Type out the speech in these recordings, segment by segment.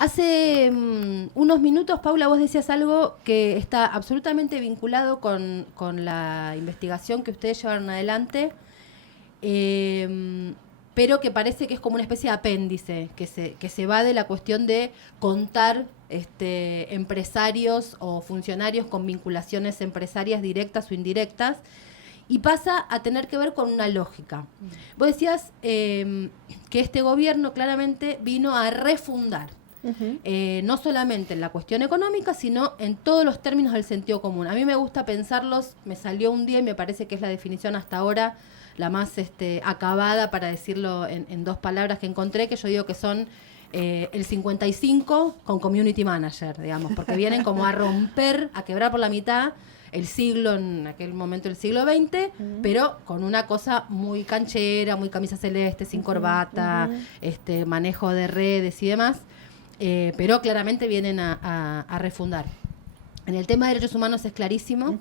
Hace unos minutos, Paula, vos decías algo que está absolutamente vinculado con la investigación que ustedes llevaron adelante, pero que parece que es como una especie de apéndice, que se va de la cuestión de contar empresarios o funcionarios con vinculaciones empresarias directas o indirectas, y pasa a tener que ver con una lógica. Vos decías que este gobierno claramente vino a refundar, no solamente en la cuestión económica, sino en todos los términos del sentido común. A mí me gusta pensarlos, me salió un día y me parece que es la definición hasta ahora la más acabada, para decirlo en dos palabras que encontré, que yo digo que son el 55 con community manager, digamos, porque vienen como a romper, a quebrar por la mitad el siglo, en aquel momento el siglo XX, pero con una cosa muy canchera, muy camisa celeste, sin corbata, manejo de redes y demás, pero claramente vienen a refundar. En el tema de derechos humanos es clarísimo,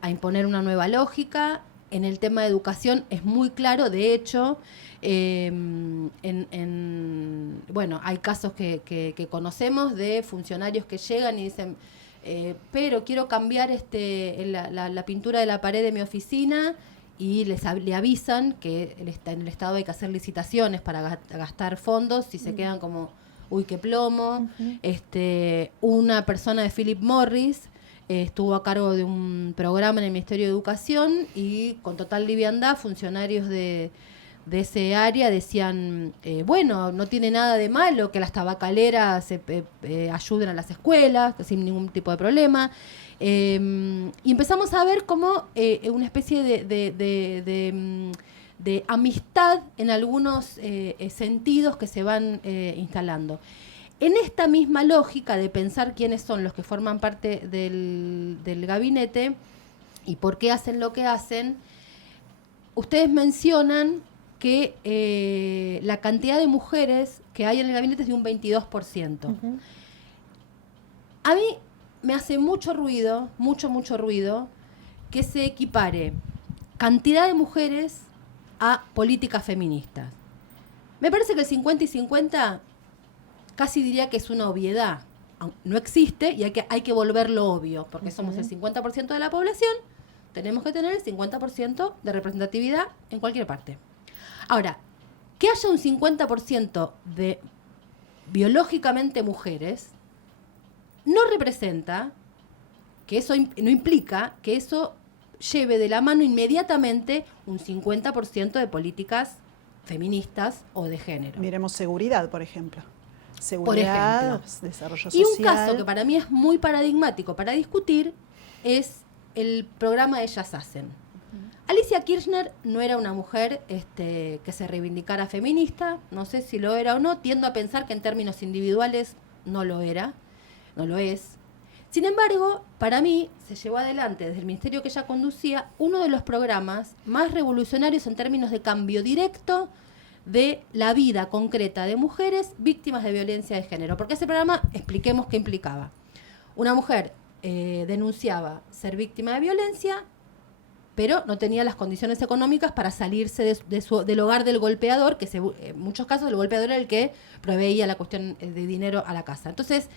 a imponer una nueva lógica. En el tema de educación es muy claro, de hecho, bueno, hay casos que conocemos de funcionarios que llegan y dicen, pero quiero cambiar la pintura de la pared de mi oficina, y le avisan que en el Estado hay que hacer licitaciones para gastar fondos, y se quedan como, uy, qué plomo. Una persona de Philip Morris estuvo a cargo de un programa en el Ministerio de Educación, y con total liviandad funcionarios de ese área decían, bueno, no tiene nada de malo que las tabacaleras ayuden a las escuelas, sin ningún tipo de problema. Y empezamos a ver como una especie de amistad en algunos sentidos que se van instalando. En esta misma lógica de pensar quiénes son los que forman parte del gabinete y por qué hacen lo que hacen, ustedes mencionan que la cantidad de mujeres que hay en el gabinete es de un 22%. A mí me hace mucho ruido, mucho ruido, que se equipare cantidad de mujeres a políticas feministas. Me parece que el 50 y 50 casi diría que es una obviedad. No existe y hay que volverlo obvio, porque somos el 50% de la población, tenemos que tener el 50% de representatividad en cualquier parte. Ahora, que haya un 50% de biológicamente mujeres no representa que eso, no implica que eso lleve de la mano inmediatamente un 50% de políticas feministas o de género. Miremos seguridad, por ejemplo. Seguridad, por ejemplo, desarrollo social. Y un caso que para mí es muy paradigmático para discutir es el programa Ellas Hacen. Alicia Kirchner no era una mujer que se reivindicara feminista, no sé si lo era o no, tiendo a pensar que en términos individuales no lo era, no lo es. Sin embargo, para mí se llevó adelante desde el ministerio que ella conducía uno de los programas más revolucionarios en términos de cambio directo de la vida concreta de mujeres víctimas de violencia de género. Porque ese programa, expliquemos qué implicaba. Una mujer denunciaba ser víctima de violencia, pero no tenía las condiciones económicas para salirse del hogar del golpeador, que en muchos casos el golpeador era el que proveía la cuestión de dinero a la casa. Entonces,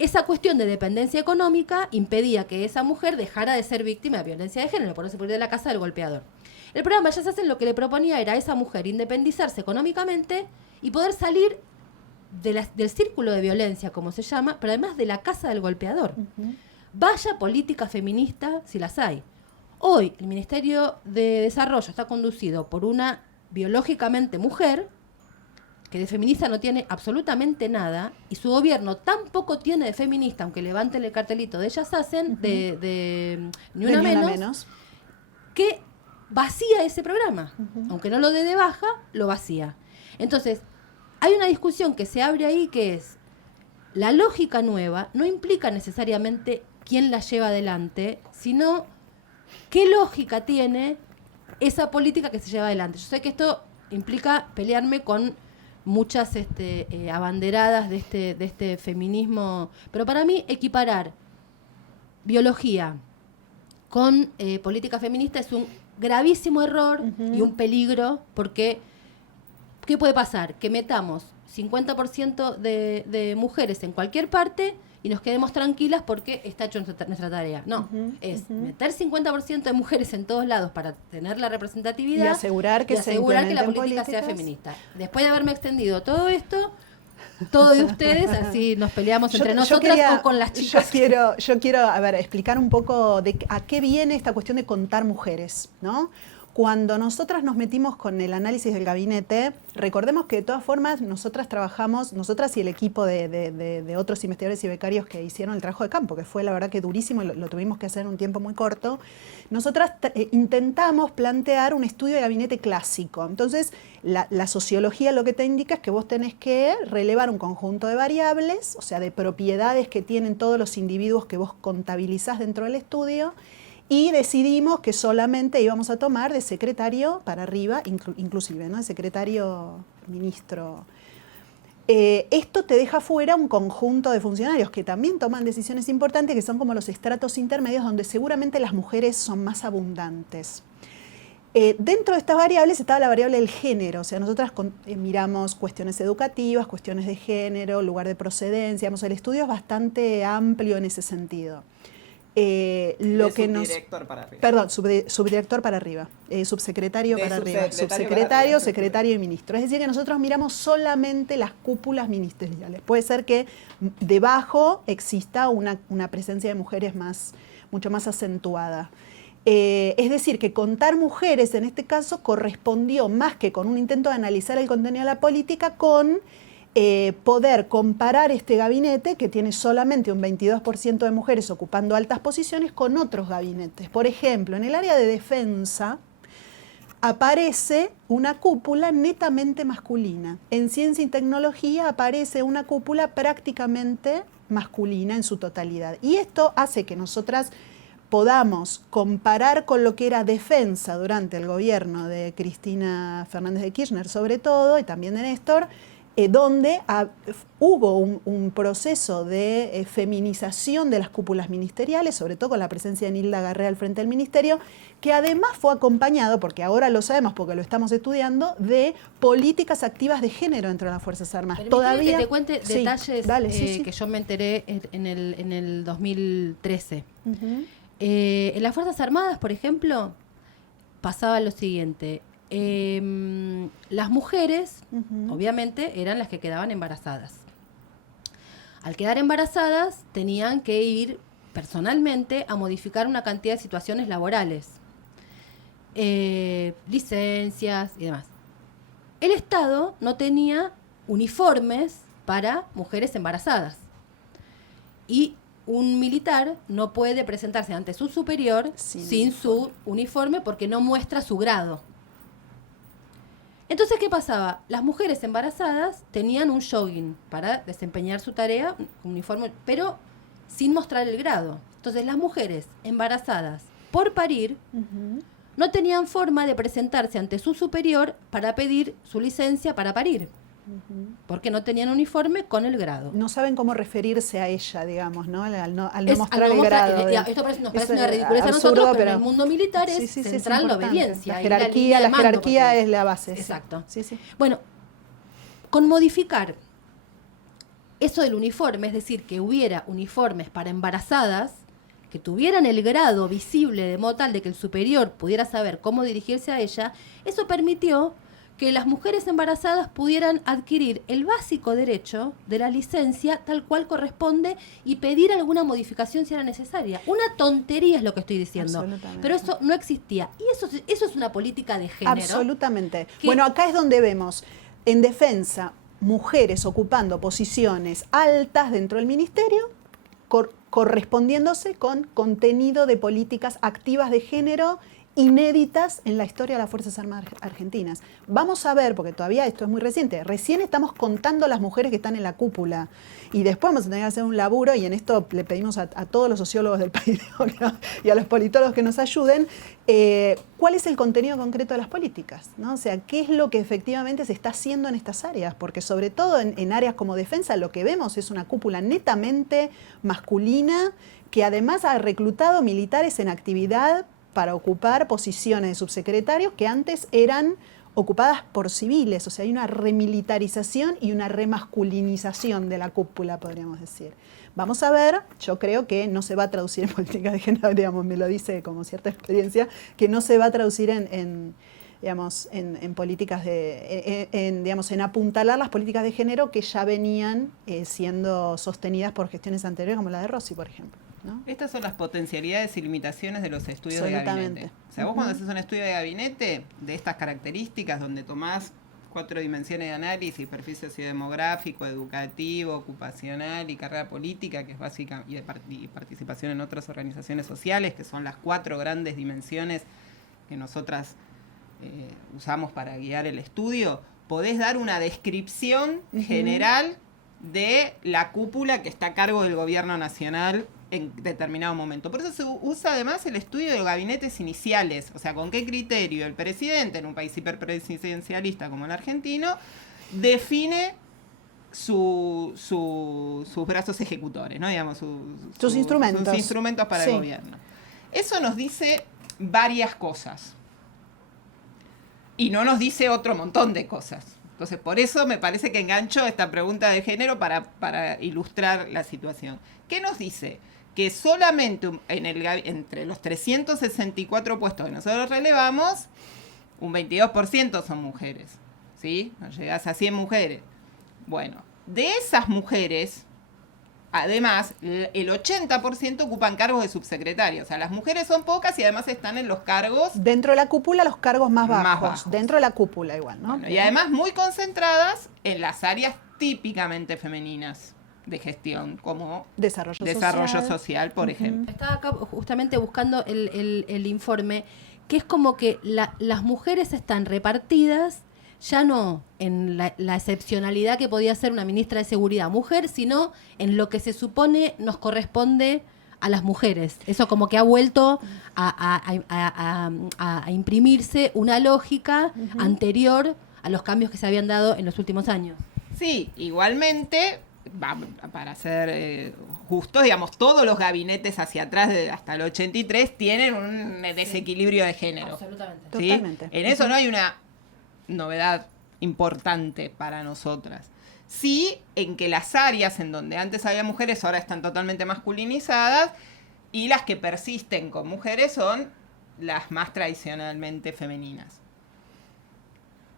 esa cuestión de dependencia económica impedía que esa mujer dejara de ser víctima de violencia de género, por eso se de la casa del golpeador. El programa Ellas Hacen lo que le proponía era a esa mujer independizarse económicamente y poder salir del círculo de violencia, como se llama, pero además de la casa del golpeador. Vaya política feminista si las hay. Hoy el Ministerio de Desarrollo está conducido por una biológicamente mujer, que de feminista no tiene absolutamente nada, y su gobierno tampoco tiene de feminista, aunque levanten el cartelito de Ellas Hacen, ni una menos, que vacía ese programa. Aunque no lo dé de baja, lo vacía. Entonces, hay una discusión que se abre ahí, que es la lógica nueva no implica necesariamente quién la lleva adelante, sino qué lógica tiene esa política que se lleva adelante. Yo sé que esto implica pelearme con muchas abanderadas de este feminismo, pero para mí equiparar biología con política feminista es un gravísimo error y un peligro, porque ¿qué puede pasar? Que metamos 50% de mujeres en cualquier parte y nos quedemos tranquilas porque está hecho nuestra tarea. No, meter 50% de mujeres en todos lados para tener la representatividad y asegurar que la política sea feminista. Después de haberme extendido todo esto, todos de ustedes, así nos peleamos entre nosotras o con las chicas. Yo quiero, a ver, explicar un poco a qué viene esta cuestión de contar mujeres, ¿no? Cuando nosotras nos metimos con el análisis del gabinete, recordemos que de todas formas nosotras trabajamos, nosotras y el equipo de otros investigadores y becarios que hicieron el trabajo de campo, que fue la verdad que durísimo, lo tuvimos que hacer en un tiempo muy corto. Nosotras intentamos plantear un estudio de gabinete clásico. Entonces, la sociología lo que te indica es que vos tenés que relevar un conjunto de variables, o sea, de propiedades que tienen todos los individuos que vos contabilizás dentro del estudio, y decidimos que solamente íbamos a tomar de secretario para arriba, inclusive, ¿no? De secretario, ministro. Esto te deja fuera un conjunto de funcionarios que también toman decisiones importantes, que son como los estratos intermedios, donde seguramente las mujeres son más abundantes. Dentro de estas variables estaba la variable del género, o sea, nosotras miramos cuestiones educativas, cuestiones de género, lugar de procedencia, el estudio es bastante amplio en ese sentido. Subdirector para arriba. Perdón, subdirector para arriba, subsecretario para arriba, subsecretario, secretario y ministro. Es decir, que nosotros miramos solamente las cúpulas ministeriales. Puede ser que debajo exista una presencia de mujeres mucho más acentuada. Es decir, que contar mujeres en este caso correspondió más que con un intento de analizar el contenido de la política con poder comparar este gabinete, que tiene solamente un 22% de mujeres ocupando altas posiciones, con otros gabinetes. Por ejemplo, en el área de defensa aparece una cúpula netamente masculina. En ciencia y tecnología aparece una cúpula prácticamente masculina en su totalidad. Y esto hace que nosotras podamos comparar con lo que era defensa durante el gobierno de Cristina Fernández de Kirchner, sobre todo, y también de Néstor, donde hubo un proceso de feminización de las cúpulas ministeriales, sobre todo con la presencia de Nilda Garré al frente del ministerio, que además fue acompañado, porque ahora lo sabemos porque lo estamos estudiando, de políticas activas de género dentro de las Fuerzas Armadas. Todavía que te cuente detalles que yo me enteré en el 2013. En las Fuerzas Armadas, por ejemplo, pasaba lo siguiente. Las mujeres, obviamente, eran las que quedaban embarazadas. Al quedar embarazadas, tenían que ir personalmente a modificar una cantidad de situaciones laborales, licencias y demás. El Estado no tenía uniformes para mujeres embarazadas. Y un militar no puede presentarse ante su superior sin su uniforme porque no muestra su grado. Entonces, ¿qué pasaba? Las mujeres embarazadas tenían un jogging para desempeñar su tarea, un uniforme, pero sin mostrar el grado. Entonces, las mujeres embarazadas por parir no tenían forma de presentarse ante su superior para pedir su licencia para parir, porque no tenían uniforme con el grado. No saben cómo referirse a ella, digamos, ¿no? Al no mostrar el grado. Esto nos parece una ridiculez a nosotros, pero en el mundo militar es central la obediencia. La jerarquía es la base. Exacto. Sí. Bueno, con modificar eso del uniforme, es decir, que hubiera uniformes para embarazadas, que tuvieran el grado visible de modo tal de que el superior pudiera saber cómo dirigirse a ella, eso permitió que las mujeres embarazadas pudieran adquirir el básico derecho de la licencia tal cual corresponde y pedir alguna modificación si era necesaria. Una tontería es lo que estoy diciendo, pero eso no existía. Y eso es una política de género. Absolutamente. Bueno, acá es donde vemos en defensa mujeres ocupando posiciones altas dentro del ministerio, correspondiéndose con contenido de políticas activas de género inéditas en la historia de las Fuerzas Armadas Argentinas. Vamos a ver, porque todavía esto es muy reciente, recién estamos contando las mujeres que están en la cúpula y después vamos a tener que hacer un laburo, y en esto le pedimos a todos los sociólogos del país y a los politólogos que nos ayuden, cuál es el contenido concreto de las políticas, ¿no? O sea, qué es lo que efectivamente se está haciendo en estas áreas, porque sobre todo en áreas como defensa lo que vemos es una cúpula netamente masculina que además ha reclutado militares en actividad para ocupar posiciones de subsecretarios que antes eran ocupadas por civiles, o sea, hay una remilitarización y una remasculinización de la cúpula, podríamos decir. Vamos a ver, yo creo que no se va a traducir en política de género, digamos, me lo dice como cierta experiencia, que no se va a traducir en políticas en apuntalar las políticas de género que ya venían siendo sostenidas por gestiones anteriores, como la de Rossi, por ejemplo, ¿no? Estas son las potencialidades y limitaciones de los estudios de gabinete. O sea, vos cuando haces un estudio de gabinete de estas características, donde tomás 4 dimensiones de análisis: perfil sociodemográfico, educativo, ocupacional y carrera política, que es básica, y participación en otras organizaciones sociales, que son las 4 grandes dimensiones que nosotras usamos para guiar el estudio, podés dar una descripción general de la cúpula que está a cargo del gobierno nacional en determinado momento. Por eso se usa además el estudio de gabinetes iniciales, o sea, con qué criterio el presidente, en un país hiperpresidencialista como el argentino, define sus brazos ejecutores, ¿no? Digamos, sus instrumentos. Sus instrumentos para el gobierno. Eso nos dice varias cosas. Y no nos dice otro montón de cosas. Entonces, por eso me parece que engancho esta pregunta de género para ilustrar la situación. ¿Qué nos dice? Que solamente entre los 364 puestos que nosotros relevamos, un 22% son mujeres, ¿sí? No llegás a 100 mujeres. Bueno, de esas mujeres, además, el 80% ocupan cargos de subsecretario. O sea, las mujeres son pocas y además están en los cargos... Dentro de la cúpula, los cargos más bajos. Dentro de la cúpula igual, ¿no? Bueno, y además muy concentradas en las áreas típicamente femeninas de gestión, como desarrollo social, por ejemplo. Estaba acá justamente buscando el informe, que es como que las mujeres están repartidas ya no en la excepcionalidad que podía ser una ministra de Seguridad mujer, sino en lo que se supone nos corresponde a las mujeres. Eso como que ha vuelto a imprimirse una lógica anterior a los cambios que se habían dado en los últimos años. Sí, igualmente, para ser justos, digamos, todos los gabinetes hacia atrás, hasta el 83, tienen un desequilibrio de género. Absolutamente. ¿Sí? Totalmente. En eso no hay una novedad importante para nosotras. Sí, en que las áreas en donde antes había mujeres ahora están totalmente masculinizadas, y las que persisten con mujeres son las más tradicionalmente femeninas.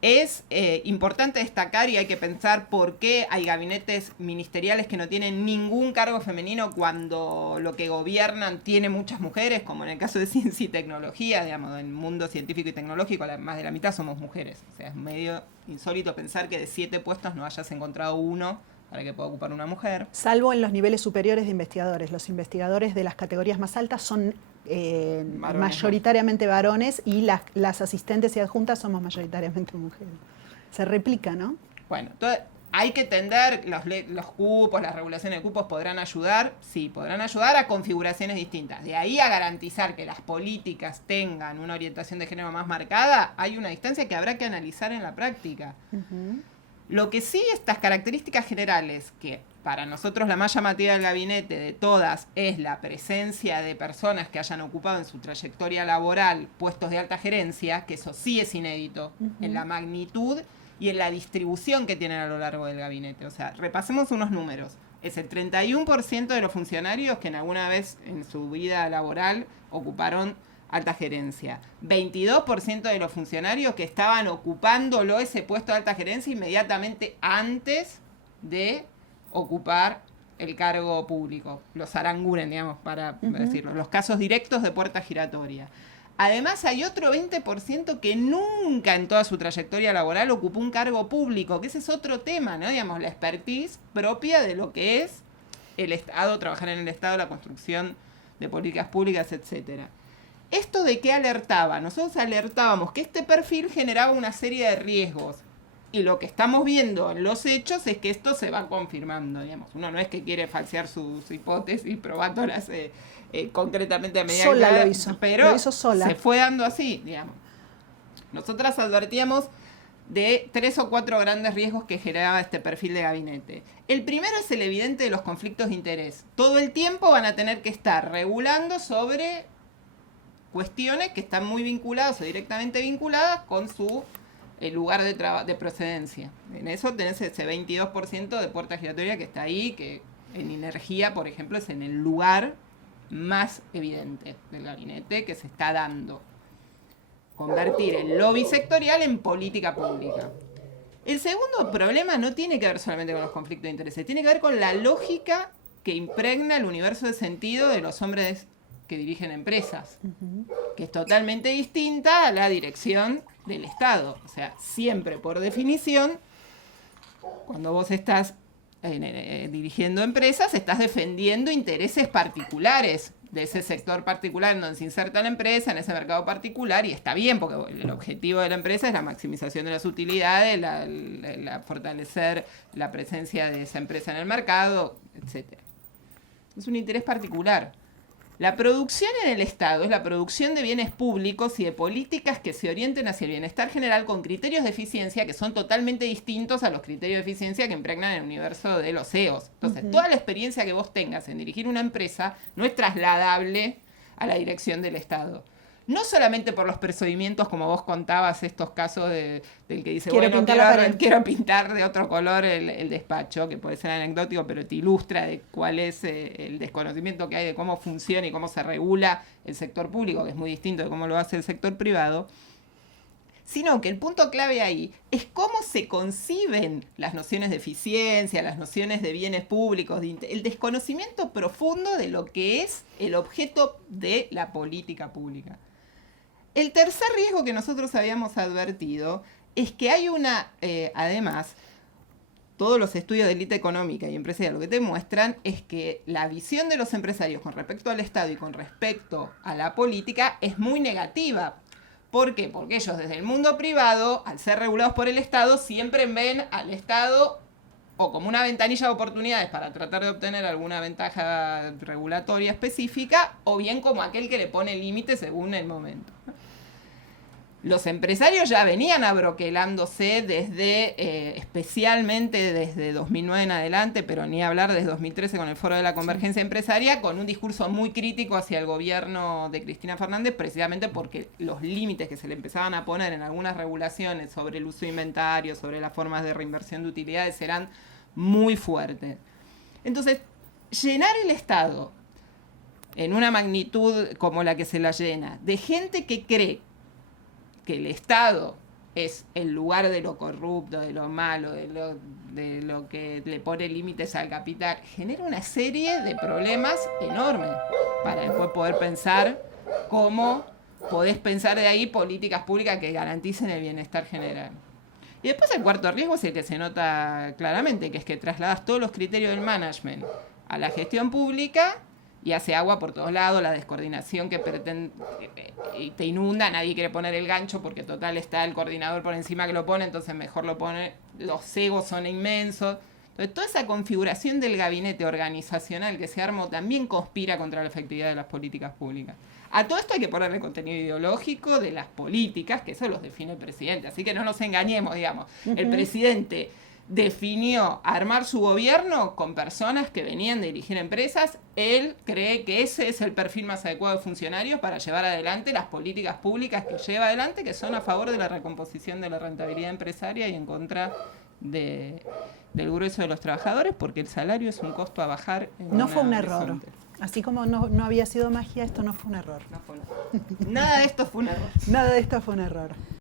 Es importante destacar, y hay que pensar por qué hay gabinetes ministeriales que no tienen ningún cargo femenino cuando lo que gobiernan tiene muchas mujeres, como en el caso de ciencia y tecnología, digamos, en el mundo científico y tecnológico más de la mitad somos mujeres. O sea, es medio insólito pensar que de 7 puestos no hayas encontrado uno para que pueda ocupar una mujer. Salvo en los niveles superiores de investigadores. Los investigadores de las categorías más altas son mayoritariamente varones, y las asistentes y adjuntas somos mayoritariamente mujeres. Se replica, ¿no? Bueno, entonces hay que tender, los cupos, las regulaciones de cupos podrán ayudar, sí, podrán ayudar a configuraciones distintas. De ahí a garantizar que las políticas tengan una orientación de género más marcada, hay una distancia que habrá que analizar en la práctica. Lo que sí, estas características generales, que para nosotros la más llamativa del gabinete de todas es la presencia de personas que hayan ocupado en su trayectoria laboral puestos de alta gerencia, que eso sí es inédito en la magnitud y en la distribución que tienen a lo largo del gabinete. O sea, repasemos unos números. Es el 31% de los funcionarios que en alguna vez en su vida laboral ocuparon alta gerencia. 22% de los funcionarios que estaban ocupándolo ese puesto de alta gerencia inmediatamente antes de ocupar el cargo público. Los aranguren, digamos, para decirlo. Los casos directos de puerta giratoria. Además, hay otro 20% que nunca en toda su trayectoria laboral ocupó un cargo público, que ese es otro tema, ¿no? Digamos, la expertise propia de lo que es el Estado, trabajar en el Estado, la construcción de políticas públicas, etcétera. ¿Esto de qué alertaba? Nosotros alertábamos que este perfil generaba una serie de riesgos. Y lo que estamos viendo en los hechos es que esto se va confirmando, digamos. Uno no es que quiere falsear sus hipótesis probándolas concretamente a medida sola que lo hizo, pero lo hizo sola. Se fue dando así, digamos. Nosotras advertíamos de 3 o 4 grandes riesgos que generaba este perfil de gabinete. El primero es el evidente de los conflictos de interés. Todo el tiempo van a tener que estar regulando sobre cuestiones que están muy vinculadas o directamente vinculadas con su el lugar de procedencia. En eso tenés ese 22% de puerta giratoria que está ahí, que en energía, por ejemplo, es en el lugar más evidente del gabinete que se está dando. Convertir el lobby sectorial en política pública. El segundo problema no tiene que ver solamente con los conflictos de intereses, tiene que ver con la lógica que impregna el universo de sentido de los hombres que dirigen empresas, que es totalmente distinta a la dirección del Estado. O sea, siempre por definición, cuando vos estás dirigiendo empresas, estás defendiendo intereses particulares de ese sector particular en donde se inserta la empresa, en ese mercado particular, y está bien, porque el objetivo de la empresa es la maximización de las utilidades, la fortalecer la presencia de esa empresa en el mercado, etc. Es un interés particular. La producción en el Estado es la producción de bienes públicos y de políticas que se orienten hacia el bienestar general con criterios de eficiencia que son totalmente distintos a los criterios de eficiencia que impregnan el universo de los CEOs. Entonces, toda la experiencia que vos tengas en dirigir una empresa no es trasladable a la dirección del Estado. No solamente por los procedimientos, como vos contabas, estos casos del que dice, quiero pintar de otro color el despacho, que puede ser anecdótico, pero te ilustra de cuál es el desconocimiento que hay de cómo funciona y cómo se regula el sector público, que es muy distinto de cómo lo hace el sector privado, sino que el punto clave ahí es cómo se conciben las nociones de eficiencia, las nociones de bienes públicos, el desconocimiento profundo de lo que es el objeto de la política pública. El tercer riesgo que nosotros habíamos advertido es que hay además, todos los estudios de élite económica y empresarial lo que te muestran es que la visión de los empresarios con respecto al Estado y con respecto a la política es muy negativa. ¿Por qué? Porque ellos desde el mundo privado, al ser regulados por el Estado, siempre ven al Estado o como una ventanilla de oportunidades para tratar de obtener alguna ventaja regulatoria específica, o bien como aquel que le pone límites según el momento. Los empresarios ya venían abroquelándose especialmente desde 2009 en adelante, pero ni hablar desde 2013 con el Foro de la Convergencia Empresaria, con un discurso muy crítico hacia el gobierno de Cristina Fernández, precisamente porque los límites que se le empezaban a poner en algunas regulaciones sobre el uso de inventario, sobre las formas de reinversión de utilidades, eran muy fuertes. Entonces, llenar el Estado en una magnitud como la que se la llena, de gente que cree que el Estado es el lugar de lo corrupto, de lo malo, de lo que le pone límites al capital, genera una serie de problemas enormes para después poder pensar cómo podés pensar de ahí políticas públicas que garanticen el bienestar general. Y después el cuarto riesgo es el que se nota claramente, que es que trasladas todos los criterios del management a la gestión pública y hace agua por todos lados, la descoordinación que te inunda, nadie quiere poner el gancho porque total está el coordinador por encima que lo pone, entonces mejor lo pone, los egos son inmensos. Entonces toda esa configuración del gabinete organizacional que se armó también conspira contra la efectividad de las políticas públicas. A todo esto hay que ponerle contenido ideológico de las políticas, que eso los define el presidente, así que no nos engañemos, digamos. El presidente definió armar su gobierno con personas que venían de dirigir empresas. Él cree que ese es el perfil más adecuado de funcionarios para llevar adelante las políticas públicas que lleva adelante, que son a favor de la recomposición de la rentabilidad empresaria y en contra del grueso de los trabajadores, porque el salario es un costo a bajar. No fue un error. Así como no había sido magia, esto no fue un error. Nada de esto fue un error. Nada de esto fue un error.